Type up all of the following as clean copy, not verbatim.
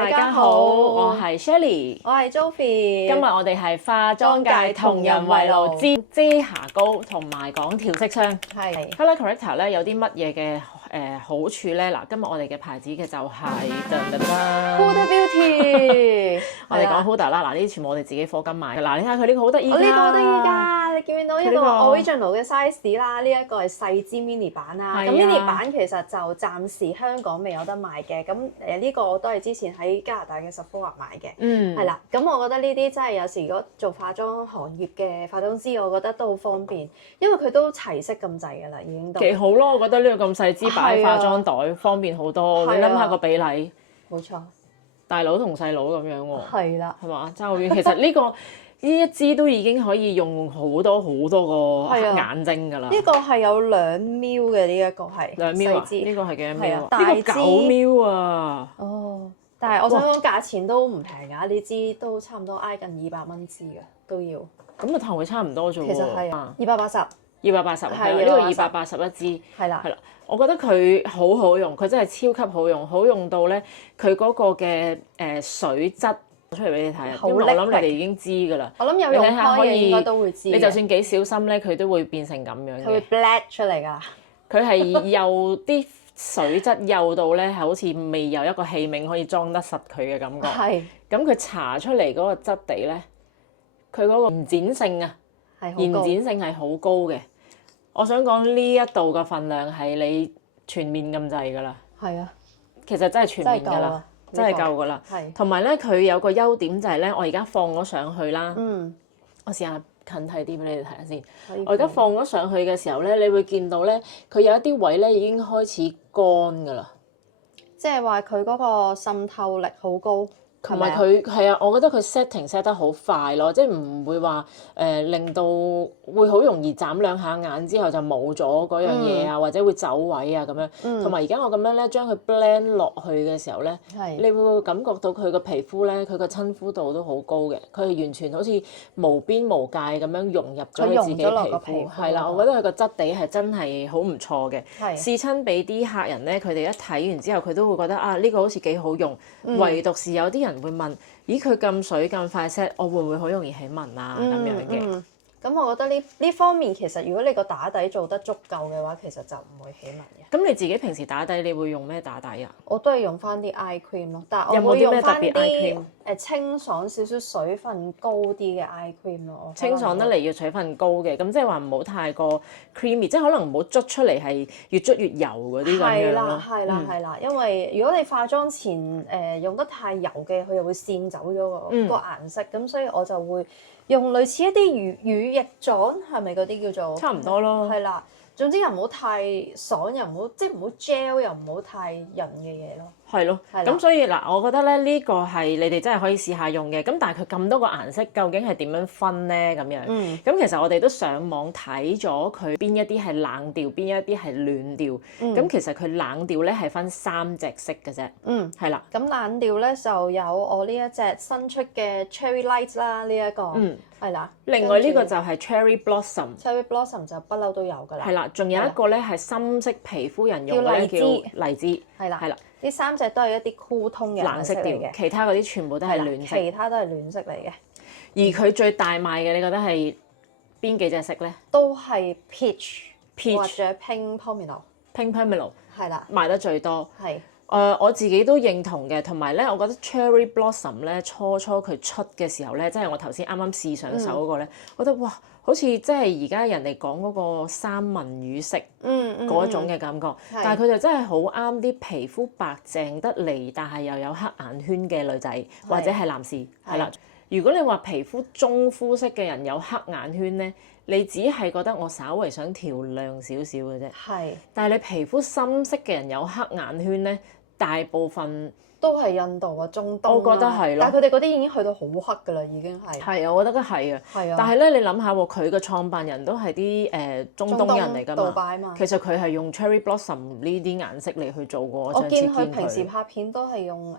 大家好，我係 Shelly， 我係 Joey。今日我哋係化妝界同人圍爐之遮瑕膏同埋講調色霜。係 Color Corrector 咧有啲乜嘢嘅好處咧？嗱，今日我哋嘅牌子嘅就係Huda Beauty。我哋講 Huda 啦，嗱呢啲全部我哋自己課金買嘅。嗱，你睇下佢呢個好得意㗎，我呢個好得意㗎，你見唔見到一個佢 original 嘅 size 啦？呢一個係細支 mini 版啦。咁 mini 版其實就暫時香港未有得賣嘅。咁呢個我都係之前喺加拿大嘅 Sephora 買嘅。係啦。咁我覺得呢啲真係有時如果做化妝行業嘅化妝師，我覺得都好方便，因為佢都齊色咁滯㗎啦，已經都幾好咯。我覺得呢個咁細支擺化妝袋方便好多。你諗下個比例，冇錯，大佬同細佬咁樣喎。係啦，係嘛？爭好遠。其實呢一支都已經可以用好多個眼睛㗎啦。呢個係有2 ml 嘅，呢一個係2 ml 啊？呢個係幾多 ml 啊？大呢個9 ml 啊！哦，但係我想講價錢都唔平㗎，呢支都差唔多挨近200蚊支㗎，都要。咁啊，同佢差唔多啫喎。其實係280。280係呢個280一支。係啦。係啦，我覺得佢好好用，佢真係超級好用，好用到咧佢嗰個嘅水質。出嚟俾你睇啊！因為我諗你哋已經知㗎啦。我諗有用開嘅應該都會知。你就算幾小心咧，佢都會變成咁樣嘅。佢會 black 出嚟㗎。佢係幼啲水質幼到咧，係好似未有一個器皿可以裝得實佢嘅感覺。係。咁佢搽出嚟嗰個質地咧，佢嗰個延展性啊，延展性係好高嘅。我想講呢一度嘅份量係你全面咁滯㗎啦。係啊。其實真係全面㗎啦。真係夠㗎啦，同埋咧佢有個優點就係咧，我而家放咗上去啦。我試下近睇啲俾你哋睇下先。我而家放咗上去嘅時候咧，你會見到咧，佢有一啲位咧已經開始乾㗎啦。即係話佢嗰個滲透力好高，同埋佢係啊，我覺得佢 setting set 得好快咯，即係唔會話令到會好容易眨兩下眼之後就冇咗嗰樣嘢啊，或者會走位啊咁樣。同埋而家我咁樣咧將佢 blend 落去嘅時候咧，你會感覺到佢個皮膚咧，佢個親膚度都好高嘅，佢係完全好似無邊無界咁樣融入咗佢自己皮膚。係啦，我覺得佢個質地係真係好唔錯嘅。試親俾啲客人咧，佢哋一睇完之後，佢都會覺得啊，呢個好似幾好用。唯獨是有啲人會問：咦，佢咁水咁快 set，我會唔會好容易起紋啊？咁樣嘅。咁我覺得呢方面其實如果你個打底做得足夠嘅話，其實就唔會起紋嘅。咁你自己平時打底你會用咩打底啊？我都係用翻啲 eye cream 咯，但係我會用翻啲清爽少少水分高啲嘅 eye cream 咯。清爽得嚟要水分高嘅，咁即係話唔好太過 creamy， 即係可能唔好捽出嚟係越捽越油嗰啲咁樣咯。係啦，因為如果你化妝前用得太油嘅，佢又會跣走咗個顏色，咁所以我就會用類似一啲乳液狀，係咪嗰啲叫做？差唔多咯。係啦，總之又唔好太爽，又唔好即係唔好 gel，又唔好太潤嘅嘢咯。係咯，咁所以嗱，我覺得咧呢個係你哋真係可以試下用嘅。咁但係佢咁多個顏色，究竟係點樣分咧？咁樣，咁其實我哋都上網睇咗佢邊一啲係冷調，邊一啲係暖調。咁其實佢冷調咧係分3隻色嘅啫。係啦。咁冷調咧就有我呢一隻新出嘅 Cherry Light 啦，呢一個。係啦。另外呢個就係 Cherry Blossom。Cherry Blossom 就不嬲都有㗎啦。係啦，仲有一個咧係深色皮膚人用嘅咧叫荔枝。係啦。呢3隻都係一啲酷通嘅冷色調嘅，其他嗰啲全部都係暖色。其他都係暖色嚟嘅。而佢最大賣嘅，你覺得係邊幾隻色咧？都係 peach 或者 pink pomelo。pink pomelo 係啦，賣得最多。係。我自己都認同嘅，同埋咧，我覺得 Cherry Blossom 咧初佢出嘅時候咧，即係我頭先啱啱試上手嗰個咧，我覺得哇，好似即係而家人哋講嗰個三文魚色嗰種嘅感覺，但係佢就真係好啱啲皮膚白淨得嚟，但係又有黑眼圈嘅女仔或者係男士，係啦。如果你話皮膚中膚色嘅人有黑眼圈咧，你只係覺得我稍微想調亮少少嘅啫。係。但係你皮膚深色嘅人有黑眼圈咧，大部分都係印度啊、中東我覺得係咯。但係佢哋嗰啲已經去到好黑㗎啦，已經係。係啊，我覺得係啊。係啊。但係咧，你諗下喎，佢嘅創辦人都係啲中東人嚟㗎嘛。杜拜嘛。其實佢係用 Cherry Blossom 呢啲顏色嚟去做過。我見佢平時拍片都係用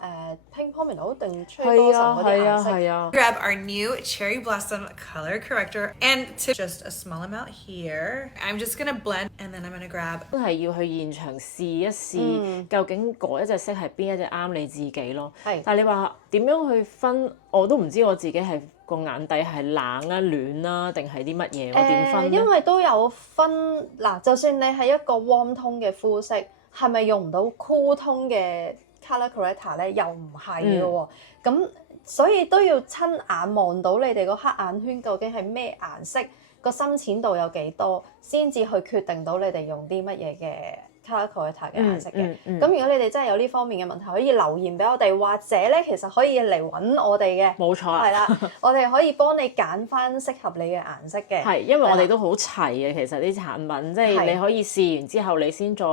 Pink Pomelo 定 Cherry Blossom 嗰啲顏色。係啊。Grab our new Cherry Blossom Color Corrector and to just a small amount here. I'm just gonna blend and then I'm gonna grab. 都係要去現場試一試，究竟嗰一隻色係邊一隻啱你自己咯。係但係你話點樣去分，我都唔知我自己係個眼底係冷啊、暖啊，定係啲乜嘢？我點分咧？因為都有分嗱，就算你係一個 warm tone 嘅膚色，係咪用唔到 cool tone 嘅 colour corrector 咧？又唔係嘅喎。咁所以都要親眼望到你哋個黑眼圈究竟係咩顏色，個深淺度有幾多，先至去決定到你哋用啲乜嘢嘅 colour corrector 嘅顏色嘅。咁如果你哋真係有呢方面嘅問題，可以留言俾我哋，或者咧其實可以嚟揾我哋嘅。冇錯啊，係啦，我哋可以幫你揀翻適合你嘅顏色嘅。係，因為我哋都好齊嘅，其實啲產品，即係你可以試完之後，你先再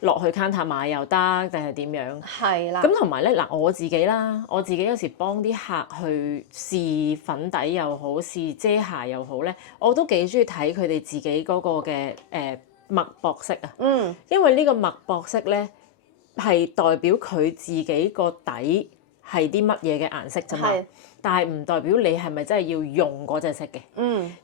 落去 counter 買又得，定係點樣？係啦。咁同埋咧，嗱我自己啦，我自己有時幫啲客去試粉底又好，試遮瑕又好咧，我都幾中意睇佢哋自己嗰個嘅脈搏色啊。因為呢個脈搏色咧係代表佢自己個底係啲乜嘢嘅顏色啫嘛。但係唔代表你係咪真係要用嗰隻色嘅？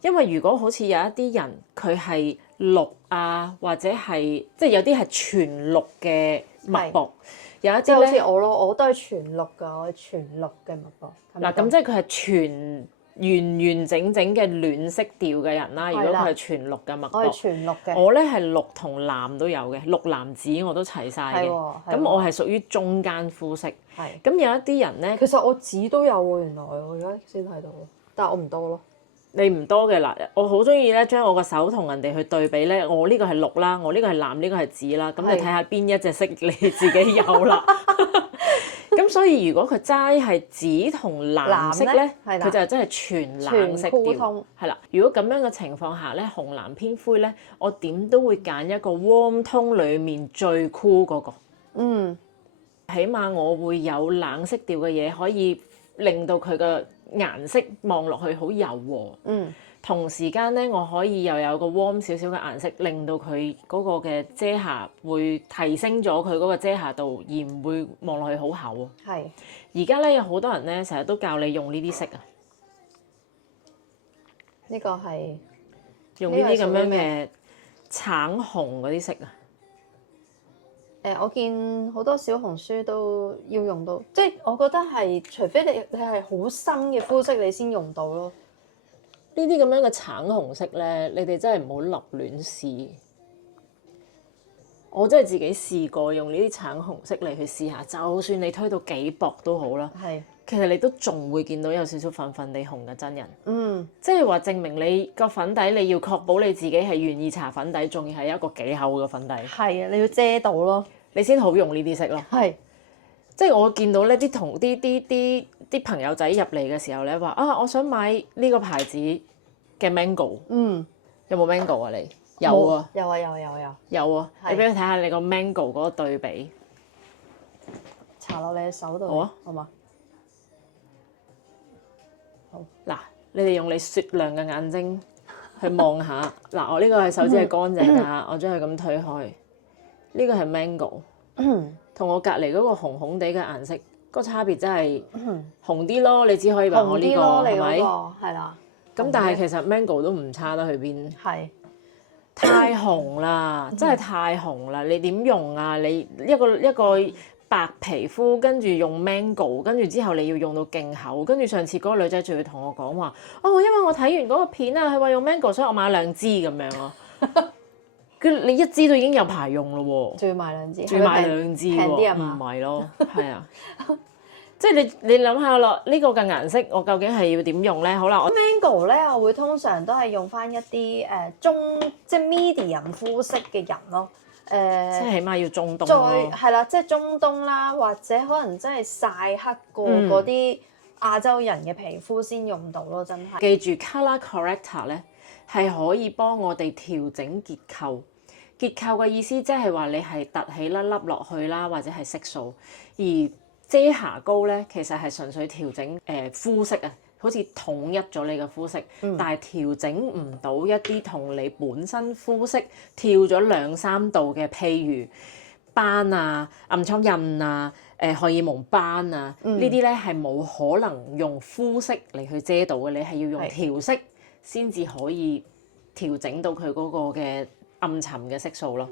因為如果好似有一啲人佢係綠啊，或者係即係有啲係全綠嘅脈搏，有一啲好似我咯，我都係全綠㗎，我係全綠嘅脈搏。嗱咁即係佢係全完整整嘅暖色調嘅人啦。如果佢係全綠嘅脈搏，我係全綠嘅。我咧係綠同藍都有嘅，綠藍紫我都齊晒嘅。咁我係屬於中間膚色。咁有一啲人咧，其實我紫都有喎，原來我而家先睇到，但係我唔多咯。你唔多嘅嗱，我好中意咧將我個手同人哋去對比咧，我呢個係綠啦，我呢個係藍，呢個係紫啦，咁你睇下邊一隻色你自己有啦。咁所以如果佢齋係紫同藍色咧，佢就真係全冷色調。係啦，如果咁樣嘅情況下咧，紅藍偏灰咧，我點都會揀一個 warm tone 裡面最 cool 嗰個。起碼我會有冷色調嘅嘢，可以令到佢嘅顏色望落去好柔和。同時間咧，我可以又有個 warm 少少嘅顏色，令到佢嗰個嘅遮瑕會提升咗佢嗰個遮瑕度，而唔會望落去好厚。而家咧有好多人咧，成日都教你用呢啲色啊。呢個係用呢啲咁樣嘅橙紅嗰啲色啊。我見好多小紅書都要用到，即係我覺得係除非你係好深嘅膚色，你先用到咯。呢啲咁樣嘅橙紅色咧，你哋真係唔好立亂試。我真係自己試過用呢啲橙紅色嚟去試下，就算你推到幾薄都好啦。其實你都仲會見到有少少粉粉地紅嘅真人。即係話證明你個粉底你要確保你自己係願意搽粉底，仲要係一個幾厚嘅粉底。係啊，你要遮到咯，你先好用呢啲色咯。即係我見到呢啲同啲朋友仔入嚟嘅時候咧，話啊，我想買呢個牌子嘅 Mango。有冇 Mango 啊？你有啊？有。有啊！你俾佢睇下你個 Mango 嗰個對比，搽落你嘅手度。好啊，好嘛？好嗱，你哋用你雪亮嘅眼睛去望下。嗱，我呢個係手指係乾淨㗎，我將佢咁推開。呢個係 Mango。同我隔離嗰個紅紅地嘅顏色，個差別真係紅啲咯。你只可以話我呢個係咪？係啦。咁但係其實 Mango 都唔差得去邊。太紅啦，真係太紅啦！你點用啊？你一個白皮膚，跟住用 Mango， 跟住之後你要用到勁厚，跟住上次嗰個女仔仲要同我講話，哦，因為我睇完嗰個片啊，佢話用 Mango， 所以我買2支咁樣咯。你一支都已經有排用咯喎，仲要買2支，仲要買2支喎，平啲啊嘛？唔係咯，係啊，即係你諗下咯，呢個嘅顏色我究竟係要點用咧？好啦，Mango 咧，我會通常都係用翻一啲即係 medium 膚色嘅人咯，即係起碼要中東咯，係啦，即係中東啦，或者可能真係曬黑過嗰啲亞洲人嘅皮膚先用到咯，真係。記住 Colour Corrector 咧係可以幫我哋調整結構。結構嘅意思即係話你係凸起粒粒落去啦，或者係色素。而遮瑕膏咧其實係純粹調整膚色啊，好似統一咗你嘅膚色，但係調整唔到一啲同你本身膚色跳咗2-3度嘅，譬如斑啊、暗瘡印啊、荷爾蒙斑啊，呢啲咧係冇可能用膚色嚟去遮到嘅，你係要用調色先至可以調整到佢嗰個嘅暗沉嘅色素咯。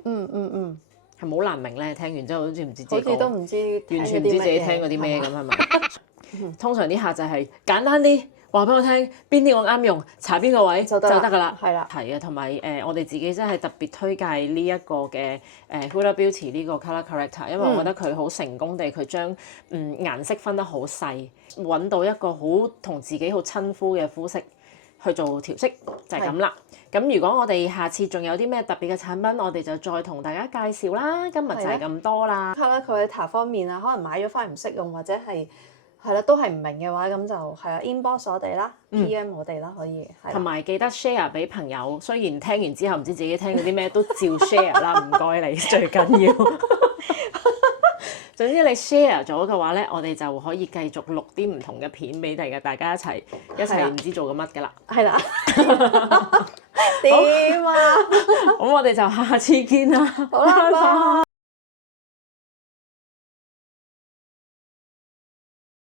係咪好難明咧？聽完之後好似唔知自己好似都唔知完全唔知自己聽嗰啲咩咁係咪？通常啲客就係簡單啲話俾我聽，邊啲我啱用，搽邊個位就得㗎啦。係啦，係啊，同埋我哋自己真係特別推介呢一個嘅Huda Beauty 呢個 Colour Corrector，因為我覺得佢好成功地佢將顏色分得好細，揾到一個好同自己好親膚嘅膚色去做調色，就係咁啦。咁如果我哋下次仲有啲咩特別嘅產品，我哋就再同大家介紹啦。今日就係咁多啦。Colour Corrector方面啊，可能買咗翻唔識用或者係啦，都係唔明嘅話，咁就係啦 inbox 我哋啦，PM 我哋啦，可以。同埋記得 share 俾朋友，雖然聽完之後唔知自己聽到啲咩，都照 share 啦，唔該你最緊要。總之你 share 咗嘅話咧，我哋就可以繼續錄啲唔同嘅片俾大家一齊唔知做緊乜㗎啦。係啦。點啊？咁我哋就下次見啦。好啦，拜拜。